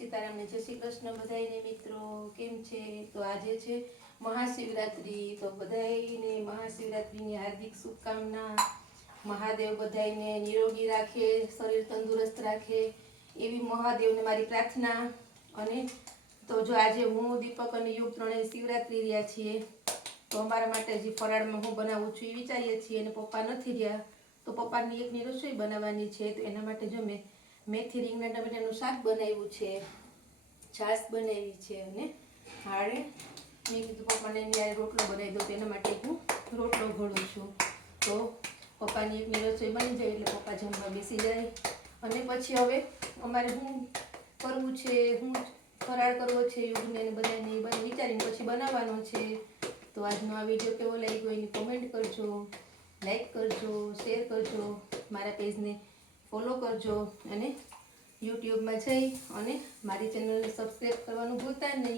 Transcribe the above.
સીતારામ ને જય શ્રી કૃષ્ણ બધાઈને મિત્રો, કેમ છે? તો આજે છે મહાશિવરાત્રી, તો બધાઈને મહાશિવરાત્રીની હાર્દિક શુભકામના। મહાદેવ બધાઈને નિરોગી રાખે, શરીર તંદુરસ્ત રાખે એવી મહાદેવને મારી પ્રાર્થના। અને તો જો આજે હું, દીપક અને યુગ ત્રણેય શિવરાત્રી રહ્યા છીએ, તો અમારા માટે જે ફરાળમાં હું બનાવું છું એ વિચારીએ છીએ। અને પપ્પા નથી રહ્યા તો પપ્પાની એકની રસોઈ બનાવવાની છે, તો એના માટે જો મેં મેથી રીંગણા ટમેટાનું શાક બનાવ્યું છે, છાશ બનાવી છે, અને હારે મેં કીધું પપ્પાને ત્યારે રોટલો બનાવી દઉં, તો એના માટે હું રોટલો ઘડું છું। તો પપ્પાની એકની રસોઈ બની જાય એટલે પપ્પા જમવા બેસી જાય। અને પછી હવે અમારે શું કરવું છે, શું ફરાળ કરવો છે યુગને અને બધાને એ બધું વિચારીને પછી બનાવવાનો છે। તો આજનો આ વિડીયો કેવો લાગ્યો એની કોમેન્ટ કરજો, લાઈક કરજો, શેર કરજો, મારા પેજને ફોલો કરજો, અને યુટ્યુબમાં જઈ અને મારી ચેનલને સબસ્ક્રાઈબ કરવાનું ભૂલતા નહીં।